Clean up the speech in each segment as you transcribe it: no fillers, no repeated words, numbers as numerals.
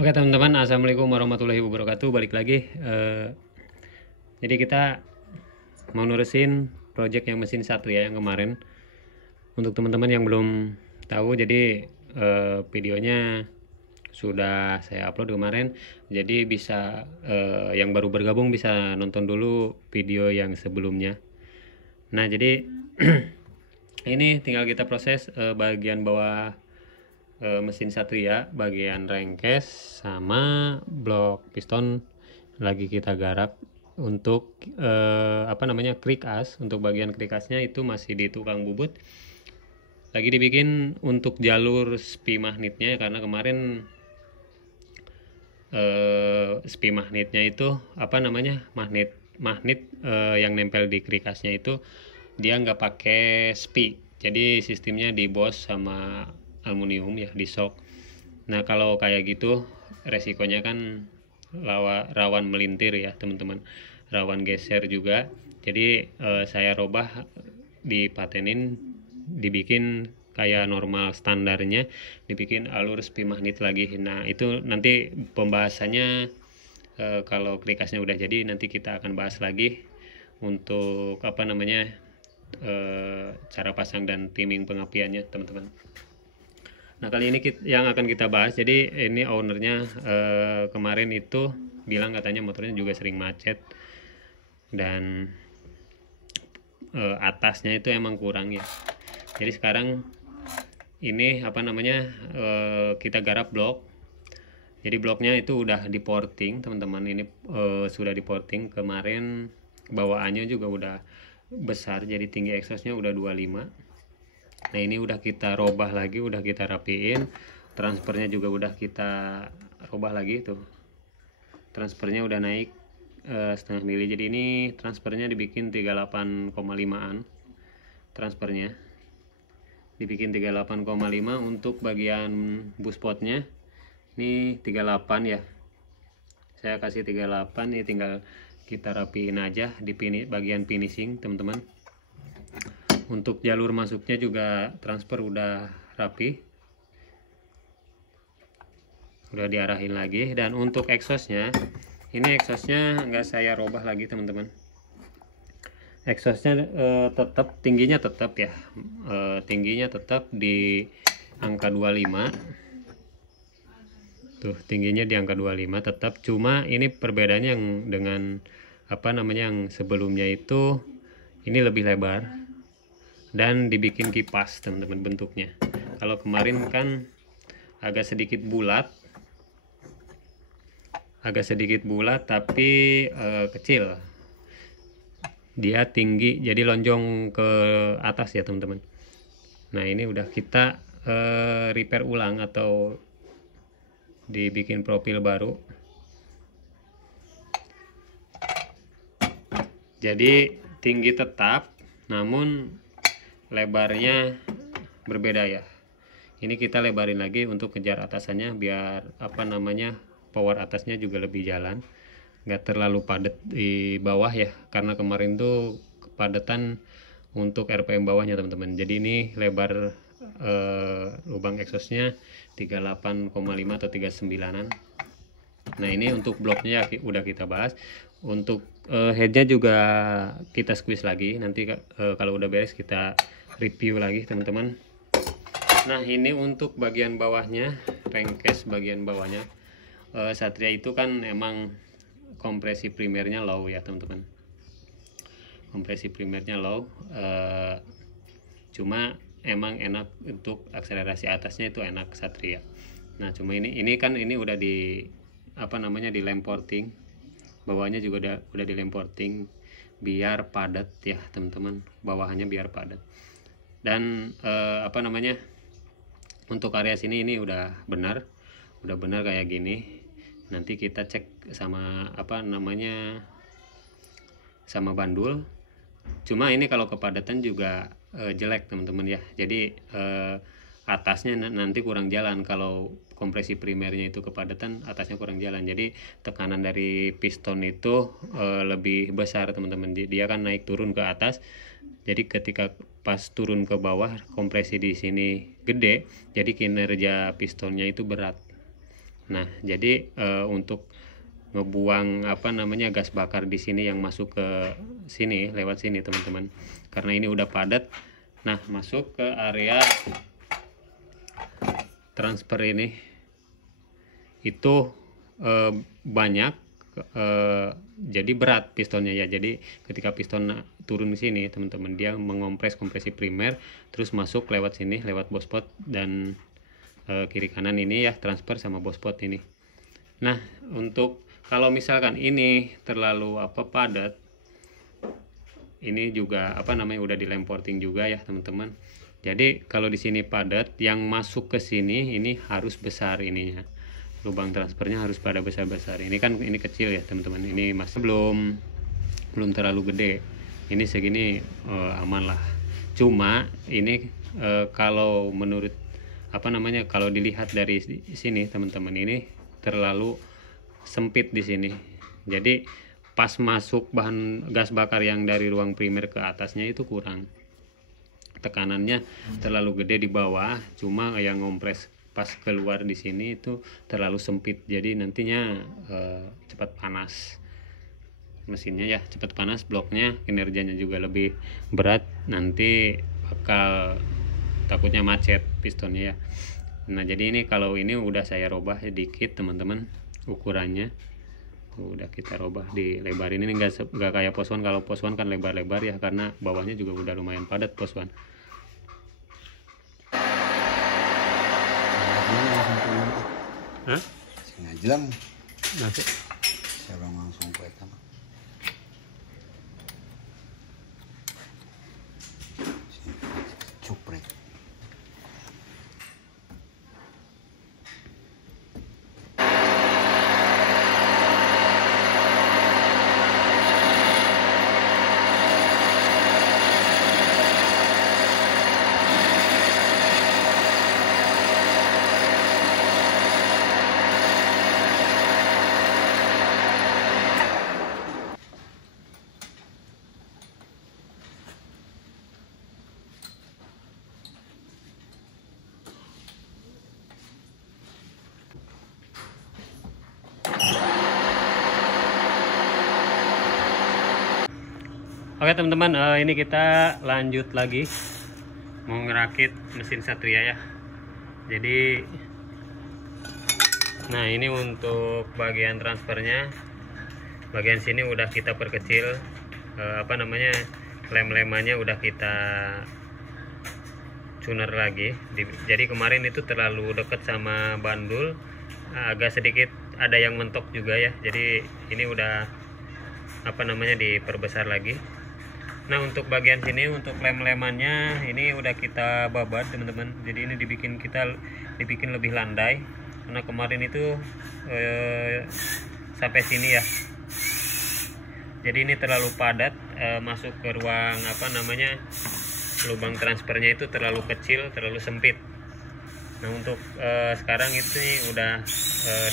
Oke teman-teman, assalamualaikum warahmatullahi wabarakatuh. Balik lagi. Jadi kita mau nurusin project yang mesin Satria yang kemarin. Untuk teman-teman yang belum tahu, jadi videonya sudah saya upload kemarin. Jadi bisa yang baru bergabung bisa nonton dulu video yang sebelumnya. Nah jadi ini tinggal kita proses bagian bawah mesin Satria, bagian rengkes sama blok piston lagi kita garap untuk krik as. Untuk bagian krik asnya itu masih di tukang bubut, lagi dibikin untuk jalur spi magnetnya, karena kemarin spi magnetnya itu magnet magnet yang nempel di krik asnya itu dia nggak pakai spi, jadi sistemnya di bos sama aluminium ya, di shock. Nah kalau kayak gitu resikonya kan rawan melintir ya teman-teman, rawan geser juga. Jadi saya robah, dipatenin, dibikin kayak normal standarnya, dibikin alur spi magnet lagi. Nah itu nanti pembahasannya kalau krikasnya udah jadi nanti kita akan bahas lagi untuk cara pasang dan timing pengapiannya teman-teman. Nah kali ini yang akan kita bahas, jadi ini ownernya kemarin itu bilang katanya motornya juga sering macet dan atasnya itu emang kurang ya. Jadi sekarang ini kita garap blok. Jadi bloknya itu udah di porting teman-teman, ini sudah di porting kemarin. Bawaannya juga udah besar, jadi tinggi exhaustnya udah 25. Nah ini udah kita robah lagi, udah kita rapiin. Transfernya juga udah kita robah lagi tuh. Transfernya udah naik setengah mili. Jadi ini transfernya dibikin 38,5an. Transfernya dibikin 38,5. Untuk bagian buspotnya ini 38 ya. Saya kasih 38, ini tinggal kita rapiin aja di bagian finishing teman-teman. Untuk jalur masuknya juga transfer udah rapi, udah diarahin lagi. Dan untuk exhaustnya, ini exhaustnya nggak saya robah lagi teman-teman. Exhaustnya tetap tingginya tetap ya, tingginya tetap di angka 25 tuh, tingginya di angka 25 tetap. Cuma ini perbedaannya yang dengan yang sebelumnya itu ini lebih lebar dan dibikin kipas teman-teman bentuknya. Kalau kemarin kan agak sedikit bulat tapi kecil, dia tinggi jadi lonjong ke atas ya teman-teman. Nah ini udah kita repair ulang atau dibikin profil baru, jadi tinggi tetap namun lebarnya berbeda ya. Ini kita lebarin lagi untuk kejar atasannya biar power atasnya juga lebih jalan, nggak terlalu padat di bawah ya, karena kemarin tuh kepadatan untuk RPM bawahnya teman-teman. Jadi ini lebar lubang exhaustnya 38,5 atau 39an. Nah ini untuk bloknya udah kita bahas. Untuk headnya juga kita squeeze lagi, nanti kalau udah beres kita review lagi teman-teman. Nah ini untuk bagian bawahnya, rengkes bagian bawahnya. Satria itu kan emang kompresi primernya low ya teman-teman, kompresi primernya low, cuma emang enak untuk akselerasi atasnya itu enak Satria. Nah cuma ini kan ini udah di di lem porting, bawahnya juga udah di lem porting biar padat ya teman-teman, bawahannya biar padat. Dan untuk area sini ini udah benar kayak gini. Nanti kita cek sama sama bandul. Cuma ini kalau kepadatan juga jelek teman-teman ya, jadi atasnya nanti kurang jalan. Kalau kompresi primernya itu kepadatan, atasnya kurang jalan, jadi tekanan dari piston itu lebih besar teman-teman. Dia kan naik turun ke atas, jadi ketika pas turun ke bawah kompresi di sini gede, jadi kinerja pistonnya itu berat. Nah, jadi untuk ngebuang apa namanya gas bakar di sini yang masuk ke sini lewat sini teman-teman, karena ini udah padat. Nah, masuk ke area transfer ini itu banyak, jadi berat pistonnya ya. Jadi ketika piston turun di sini teman-teman, dia mengompres kompresi primer terus masuk lewat sini, lewat bospot dan kiri kanan ini ya, transfer sama bospot ini. Nah, untuk kalau misalkan ini terlalu padat, ini juga udah dilem porting juga ya teman-teman. Jadi kalau di sini padat, yang masuk ke sini ini harus besar ininya. Lubang transfernya harus pada besar-besar. Ini kan ini kecil ya teman-teman. Ini masih belum terlalu gede. Ini segini aman lah. Cuma ini kalau menurut kalau dilihat dari sini teman-teman, ini terlalu sempit di sini. Jadi pas masuk bahan gas bakar yang dari ruang primer ke atasnya itu kurang, tekanannya terlalu gede di bawah, cuma yang ngompres pas keluar di sini itu terlalu sempit. Jadi nantinya cepat panas mesinnya ya, cepat panas, bloknya kinerjanya juga lebih berat, nanti bakal takutnya macet pistonnya ya. Nah, jadi ini kalau ini udah saya robah sedikit teman-teman ukurannya, udah kita robah di lebar ini nggak kayak pos one. Kalau pos one kan lebar-lebar ya, karena bawahnya juga udah lumayan padat pos one. Hah? Sengaja Nasi. saya langsung ke eta. Cuprek. Oke teman-teman, ini kita lanjut lagi mau ngerakit mesin Satria ya. Jadi nah, ini untuk bagian transfernya, bagian sini udah kita perkecil, lem-lemannya udah kita tuner lagi. Jadi kemarin itu terlalu dekat sama bandul, agak sedikit ada yang mentok juga ya. Jadi ini udah diperbesar lagi. Nah, untuk bagian sini, untuk lem-lemannya ini udah kita babat teman-teman. Jadi ini dibikin lebih landai, karena kemarin itu sampai sini ya. Jadi ini terlalu padat, masuk ke ruang lubang transfernya itu terlalu kecil, terlalu sempit. Nah, untuk sekarang itu udah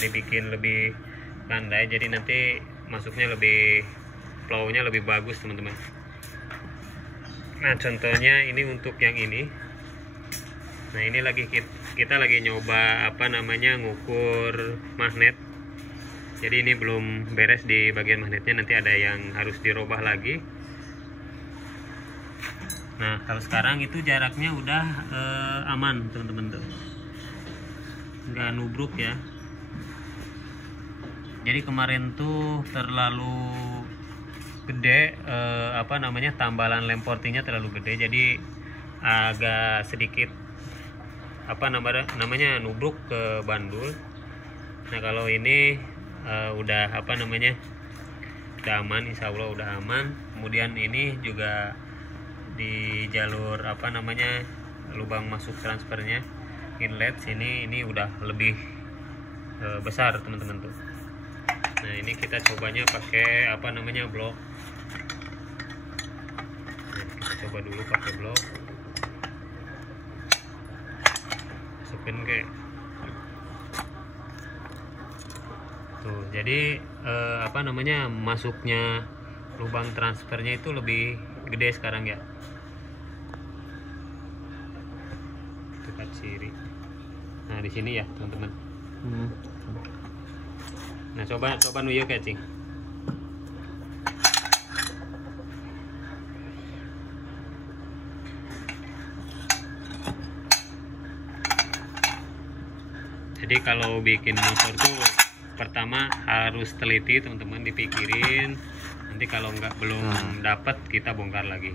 dibikin lebih landai, jadi nanti masuknya lebih, flow-nya lebih bagus teman-teman. Nah, contohnya ini untuk yang ini. Nah, ini lagi kita lagi nyoba ngukur magnet. Jadi ini belum beres di bagian magnetnya, nanti ada yang harus dirubah lagi. Nah, kalau sekarang itu jaraknya udah aman teman-teman tuh, nggak nubruk ya. Jadi kemarin tuh terlalu gede, tambalan lem portingnya terlalu gede, jadi agak sedikit nubruk ke bandul. Nah, kalau ini udah udah aman, insya Allah udah aman. Kemudian ini juga di jalur lubang masuk transfernya, inlet sini ini udah lebih besar teman-teman tuh. Nah, ini kita cobanya pakai blok. Nah, kita coba dulu pakai blok, masukin ke tuh. Jadi masuknya lubang transfernya itu lebih gede sekarang ya. Dekat sini. Nah, di sini ya teman-teman. Nah, coba nuyuk ya, Cing. Jadi kalau bikin motor tuh pertama harus teliti, teman-teman, dipikirin. Nanti kalau belum dapat kita bongkar lagi.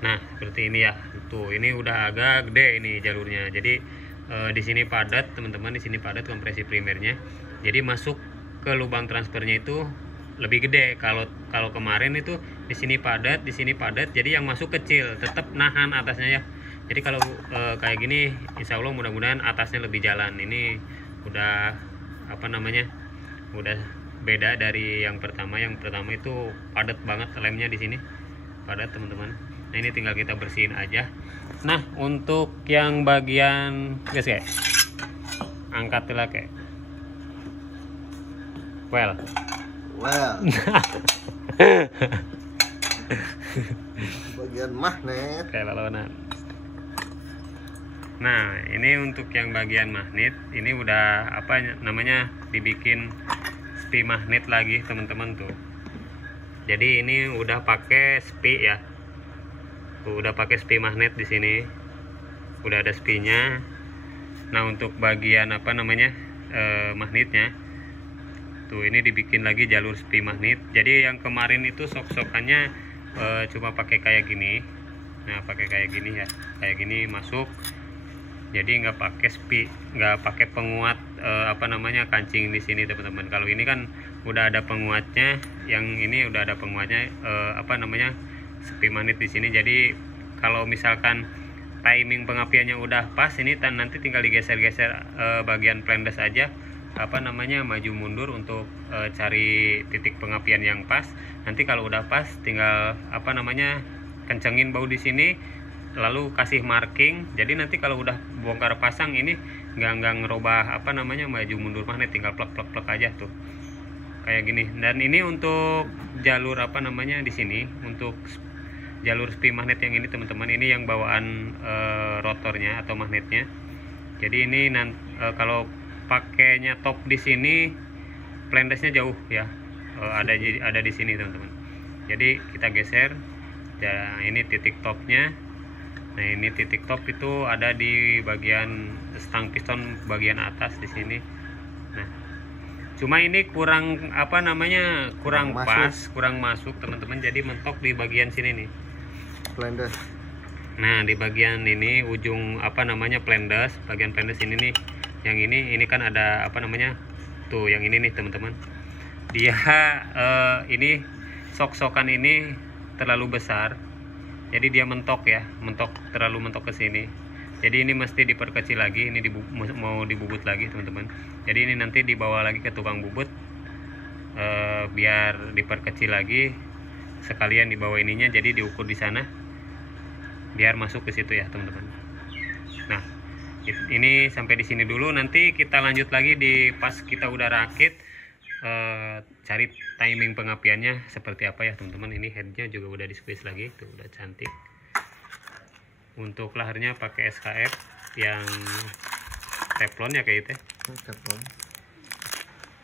Nah, seperti ini ya. Tuh, ini udah agak gede ini jalurnya. Jadi di sini padat, teman-teman, di sini padat kompresi primernya. Jadi masuk ke lubang transfernya itu lebih gede. Kalau kemarin itu di sini padat, di sini padat. Jadi yang masuk kecil, tetap nahan atasnya ya. Jadi kalau kayak gini, insya Allah mudah-mudahan atasnya lebih jalan. Ini udah apa namanya, udah beda dari yang pertama. Yang pertama itu padat banget lemnya di sini, padat, teman-teman. Nah, ini tinggal kita bersihin aja. Nah, untuk yang bagian guys, kayak angkat lah kayak well. Bagian magnet Kayak lalawanan. Nah, ini untuk yang bagian magnet, ini udah apa namanya, dibikin spi magnet lagi, teman-teman tuh. Jadi ini udah pakai spi ya. Tuh, udah pakai spi magnet di sini. Udah ada spinya. Nah, untuk bagian apa namanya, magnetnya tuh, ini dibikin lagi jalur spi magnet. Jadi yang kemarin itu sok-sokannya cuma pakai kayak gini. Nah, pakai kayak gini ya. Kayak gini masuk. Jadi nggak pakai spi, nggak pakai penguat apa namanya, kancing di sini, teman-teman. Kalau ini kan udah ada penguatnya, yang ini udah ada penguatnya apa namanya, spi magnet di sini. Jadi kalau misalkan timing pengapiannya udah pas, ini nanti tinggal digeser-geser bagian plendes aja, apa namanya, maju mundur untuk cari titik pengapian yang pas. Nanti kalau udah pas, tinggal apa namanya, kencengin bau di sini, lalu kasih marking. Jadi nanti kalau udah bongkar pasang ini nggak ngerubah apa namanya, maju mundur magnet, tinggal plek aja tuh kayak gini. Dan ini untuk jalur apa namanya, di sini untuk jalur spi magnet yang ini, teman-teman, ini yang bawaan rotornya atau magnetnya. Jadi ini kalau pakainya top di sini, plendesnya jauh ya, ada di sini, teman-teman. Jadi kita geser ya, ini titik topnya. Nah, ini titik top itu ada di bagian stang piston bagian atas di sini. Nah, cuma ini kurang apa namanya, kurang masuk, teman-teman. Jadi mentok di bagian sini nih, plendes. Nah, di bagian ini ujung apa namanya, plendes, bagian plendes ini nih. Yang ini kan ada apa namanya, tuh yang ini nih, teman-teman. Dia ini sok-sokan ini terlalu besar. Jadi dia mentok ya, terlalu mentok ke sini. Jadi ini mesti diperkecil lagi, ini mau dibubut lagi, teman-teman. Jadi ini nanti dibawa lagi ke tukang bubut, biar diperkecil lagi, sekalian dibawa ininya, jadi diukur di sana, biar masuk ke situ ya, teman-teman. Nah, ini sampai di sini dulu. Nanti kita lanjut lagi di pas kita udah rakit. Cari timing pengapiannya seperti apa ya, teman-teman. Ini headnya juga udah di squeeze lagi, tuh udah cantik. Untuk laharnya pakai SKF yang teflon ya, kayak itu Teflon.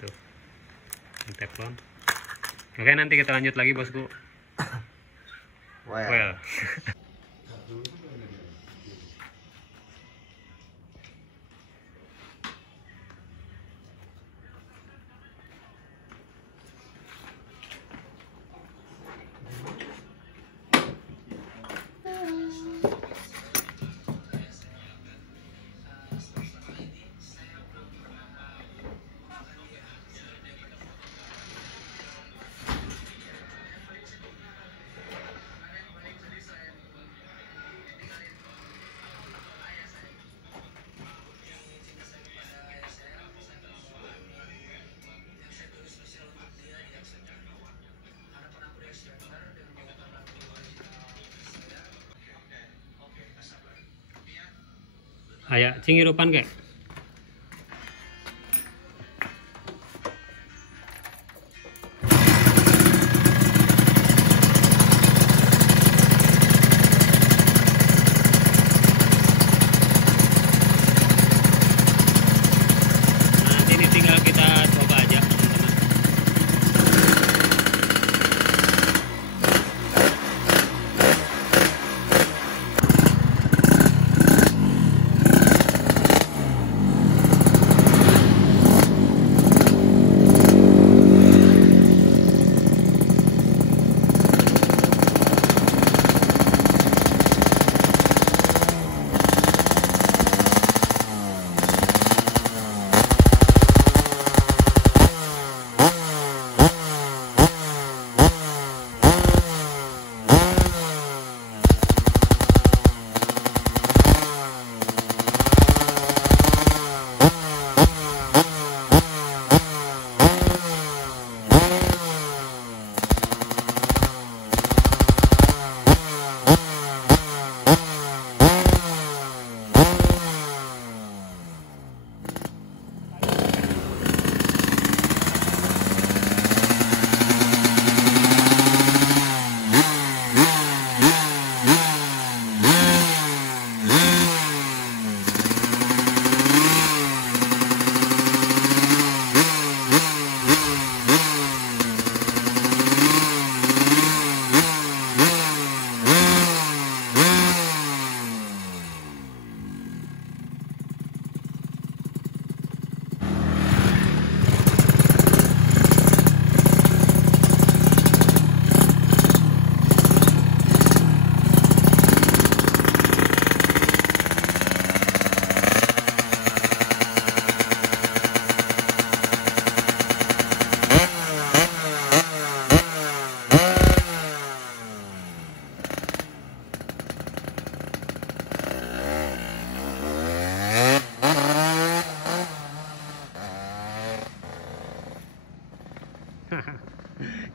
tuh, teflon. Oke, nanti kita lanjut lagi, bosku. Well. Ayak cing hirupan kek. Nah, ini tinggal kita coba aja.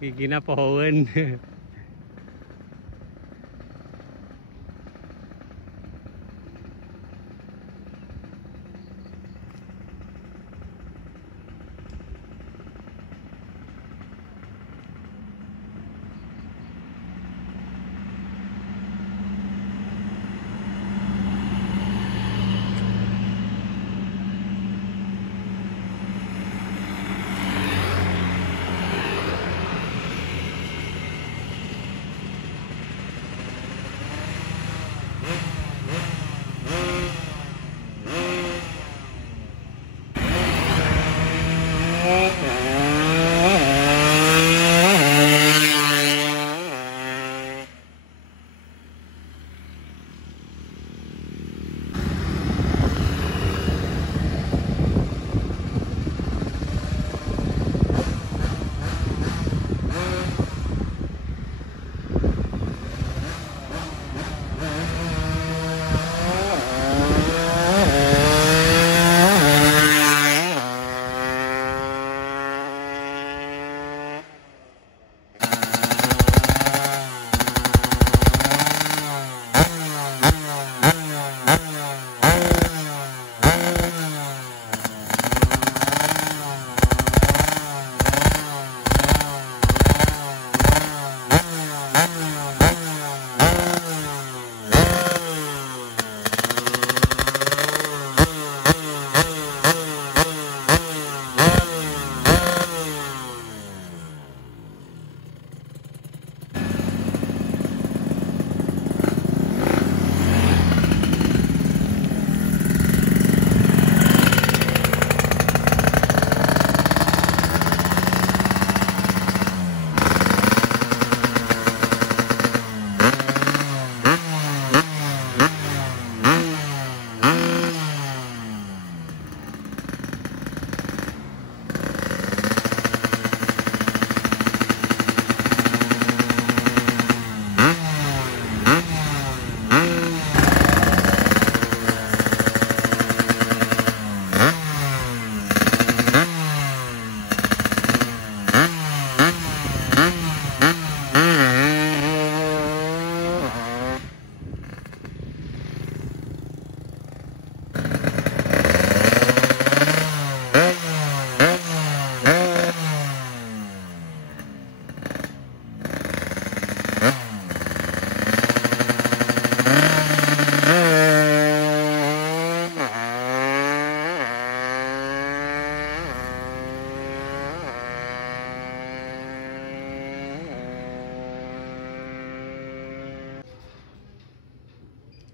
Gigina pohon.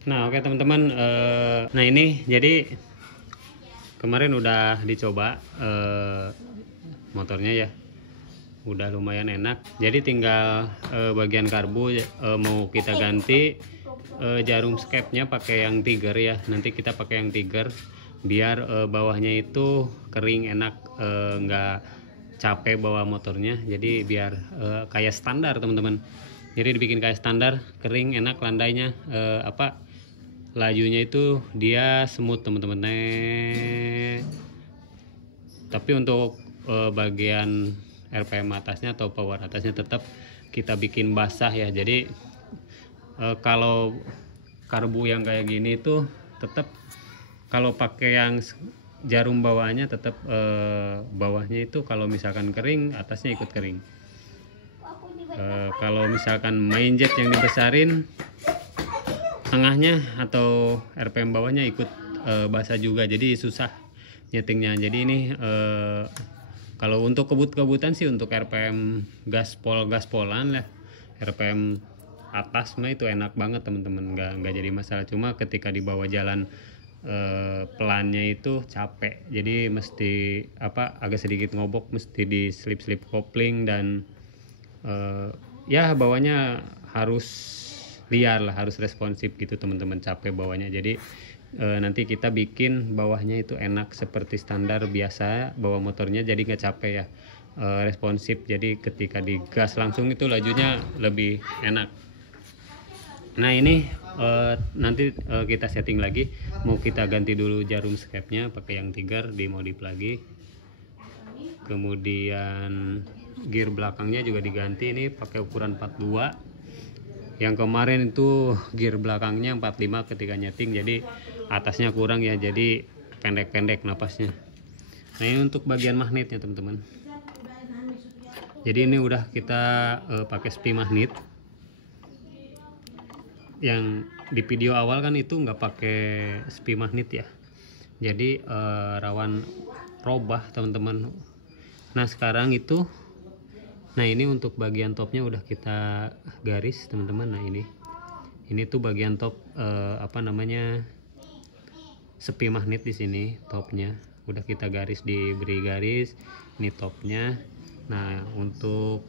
Nah oke teman-teman, nah ini jadi kemarin udah dicoba motornya ya, udah lumayan enak. Jadi tinggal bagian karbu mau kita ganti jarum skepnya pakai yang Tiger ya. Nanti kita pakai yang Tiger biar bawahnya itu kering enak, nggak capek bawa motornya. Jadi biar kayak standar teman-teman. Jadi dibikin kayak standar, kering enak landainya, lajunya itu dia smooth teman-teman. Tapi untuk bagian RPM atasnya atau power atasnya tetap kita bikin basah ya. Jadi kalau karbu yang kayak gini itu tetap kalau pakai yang jarum bawahnya tetap bawahnya itu kalau misalkan kering atasnya ikut kering. Kalau misalkan main jet yang dibesarin tengahnya atau RPM bawahnya ikut basah juga, jadi susah nyetingnya. Jadi ini kalau untuk kebut-kebutan sih untuk RPM gaspolan lah, RPM atas mah itu enak banget teman-teman, nggak jadi masalah. Cuma ketika dibawa jalan pelannya itu capek, jadi mesti agak sedikit ngobok, mesti di slip kopling dan ya bawahnya harus liar lah, harus responsif gitu teman-teman, capek bawahnya. Jadi nanti kita bikin bawahnya itu enak seperti standar biasa bawa motornya, jadi nggak capek ya, responsif. Jadi ketika digas langsung itu lajunya lebih enak. Nah ini nanti kita setting lagi, mau kita ganti dulu jarum skepnya pakai yang Tiger, dimodif lagi. Kemudian gear belakangnya juga diganti, ini pakai ukuran 42. Yang kemarin itu gear belakangnya 45 ketika nyeting, jadi atasnya kurang ya, jadi pendek-pendek napasnya. Nah ini untuk bagian magnetnya teman-teman. Jadi ini udah kita pakai spi magnet. Yang di video awal kan itu nggak pakai spi magnet ya, jadi rawan robah teman-teman. Nah sekarang itu, nah ini untuk bagian topnya udah kita garis teman-teman. Nah ini tuh bagian top apa namanya, spi magnet di sini topnya udah kita garis, diberi garis. Ini topnya. Nah untuk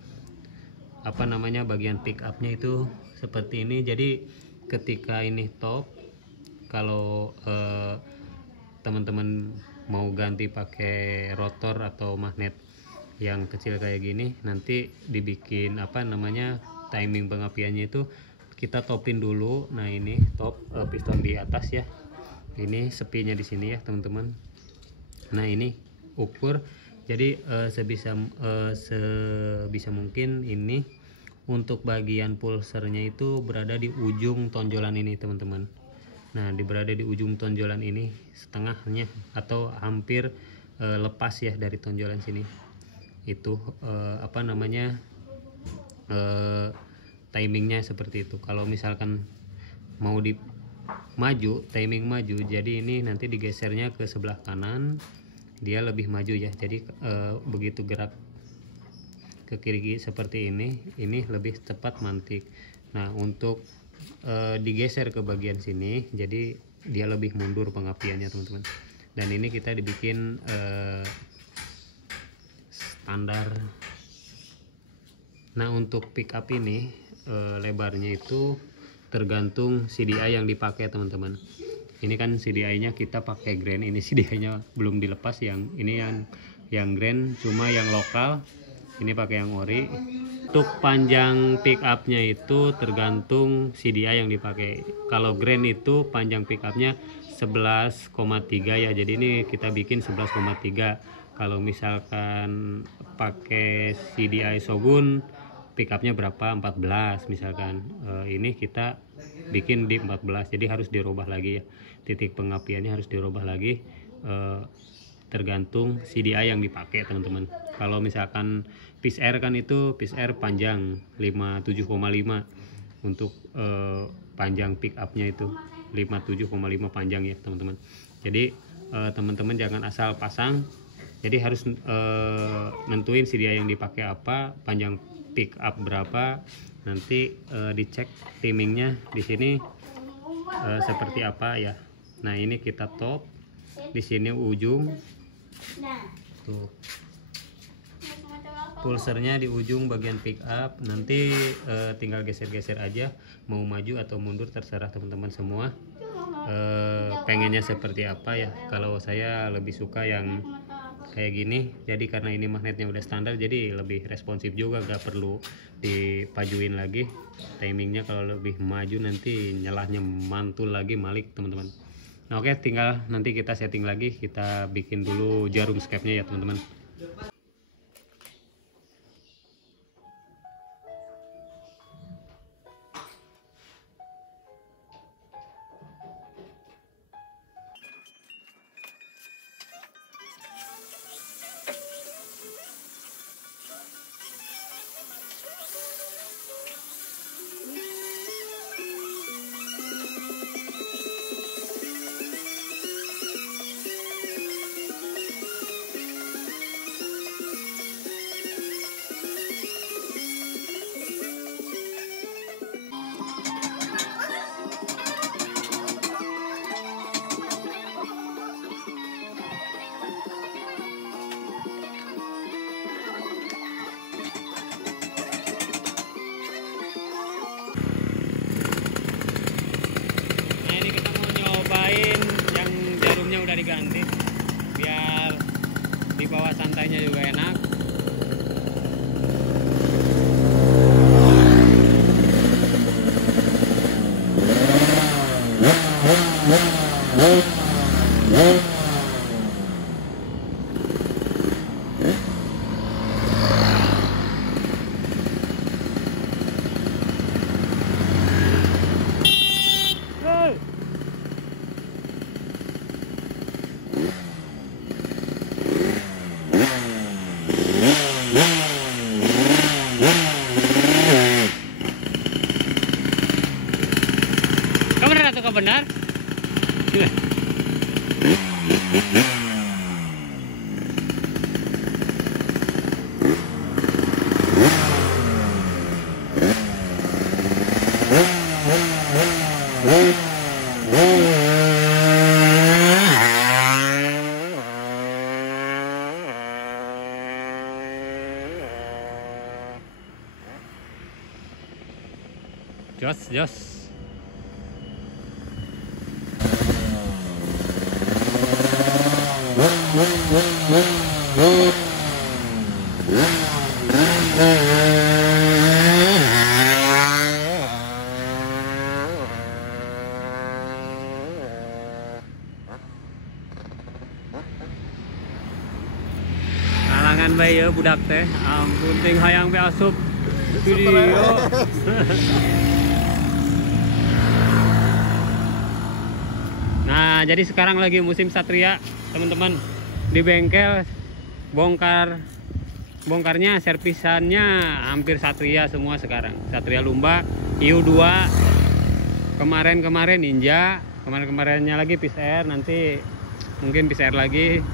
apa namanya, bagian pick upnya itu seperti ini. Jadi ketika ini top, kalau teman-teman mau ganti pakai rotor atau magnet yang kecil kayak gini, nanti dibikin apa namanya, timing pengapiannya itu kita topin dulu. Nah ini top piston di atas ya, ini sepinya di sini ya teman-teman. Nah ini ukur, jadi sebisa mungkin ini untuk bagian pulsernya itu berada di ujung tonjolan ini teman-teman. Nah berada di ujung tonjolan ini, setengahnya atau hampir lepas ya dari tonjolan sini. Itu apa namanya, timingnya seperti itu. Kalau misalkan mau di maju, timing maju, jadi ini nanti digesernya ke sebelah kanan, dia lebih maju ya. Jadi begitu gerak ke kiri seperti ini lebih cepat mantik. Nah untuk digeser ke bagian sini, jadi dia lebih mundur pengapiannya teman-teman. Dan ini kita dibikin standar. Nah untuk pick up ini lebarnya itu tergantung CDI yang dipakai teman-teman. Ini kan CDI-nya kita pakai Grand, ini CDI-nya belum dilepas, yang ini yang Grand, cuma yang lokal ini pakai yang ori. Untuk panjang pick up-nya itu tergantung CDI yang dipakai. Kalau Grand itu panjang pick up-nya 11,3 ya, jadi ini kita bikin 11,3. Kalau misalkan pakai CDI Shogun, pick up-nya berapa, 14 misalkan. Ini kita bikin di 14, jadi harus dirubah lagi ya, titik pengapiannya harus dirubah lagi, tergantung CDI yang dipakai teman-teman. Kalau misalkan Peace Air kan itu Peace Air panjang 57,5 untuk panjang pick up-nya itu 57,5 panjang ya teman-teman. Jadi teman-teman jangan asal pasang, jadi harus nentuin CDI yang dipakai apa, panjang pick up berapa, nanti dicek timingnya di sini seperti apa ya. Nah ini kita top di sini ujung tuh, pulsernya di ujung bagian pick up. Nanti tinggal geser-geser aja, mau maju atau mundur terserah teman-teman semua. Pengennya seperti apa ya. Kalau saya lebih suka yang kayak gini, jadi karena ini magnetnya udah standar, jadi lebih responsif juga, gak perlu dipajuin lagi timingnya. Kalau lebih maju nanti nyalahnya mantul lagi, malik teman-teman. Nah oke, tinggal nanti kita setting lagi, kita bikin dulu jarum skepnya ya teman-teman. Yang jarumnya udah diganti biar dibawa santainya juga enak. Jos, jos. Kalangan bae ya budak teh. Ampun ting hayang be asup video. Nah, jadi sekarang lagi musim Satria, teman-teman. Di bengkel bongkarnya servisannya hampir Satria semua sekarang. Satria Lumba, IU2. Kemarin Ninja, kemarinnya lagi PCR, nanti mungkin PCR lagi.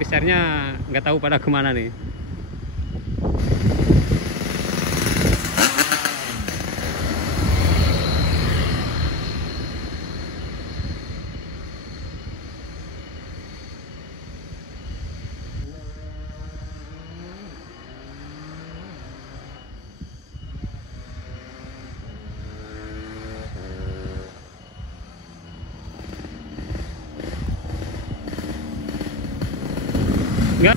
PCR-nya nggak tahu pada kemana nih. Nggak.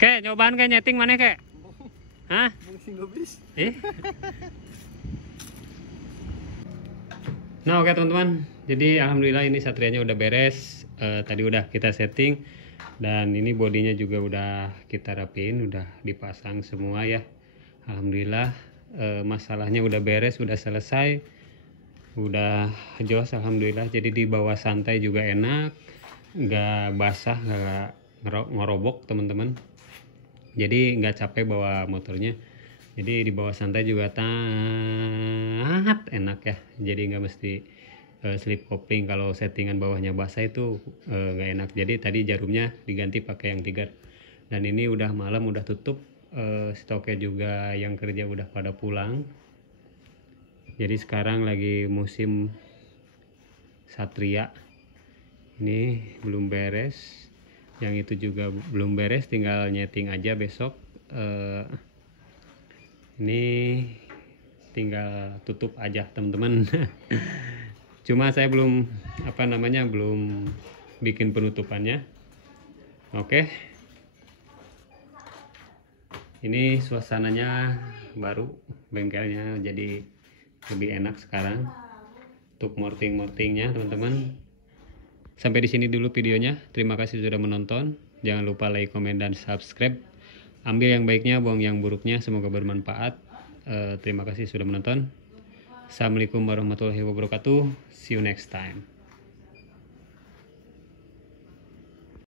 Kek, nyobaan kayak nyeting mana kek? Hah? Nah oke teman-teman, jadi alhamdulillah ini Satrianya udah beres. Tadi udah kita setting dan ini bodinya juga udah kita rapiin, udah dipasang semua ya. Alhamdulillah masalahnya udah beres, udah selesai, udah jos alhamdulillah. Jadi di bawah santai juga enak, nggak basah, nggak ngerobok teman-teman. Jadi nggak capek bawa motornya. Jadi di bawah santai juga sangat enak ya. Jadi nggak mesti slip kopling. Kalau settingan bawahnya basah itu nggak enak. Jadi tadi jarumnya diganti pakai yang tiga. Dan ini udah malam, udah tutup. Stoknya juga yang kerja udah pada pulang. Jadi sekarang lagi musim Satria. Ini belum beres. Yang itu juga belum beres, tinggal nyeting aja besok. Ini tinggal tutup aja teman-teman. Cuma saya belum belum bikin penutupannya. Oke. Ini suasananya baru, bengkelnya jadi lebih enak sekarang. Untuk morting-mortingnya teman-teman. Sampai di sini dulu videonya. Terima kasih sudah menonton. Jangan lupa like, komen, dan subscribe. Ambil yang baiknya, buang yang buruknya. Semoga bermanfaat. Terima kasih sudah menonton. Assalamualaikum warahmatullahi wabarakatuh. See you next time.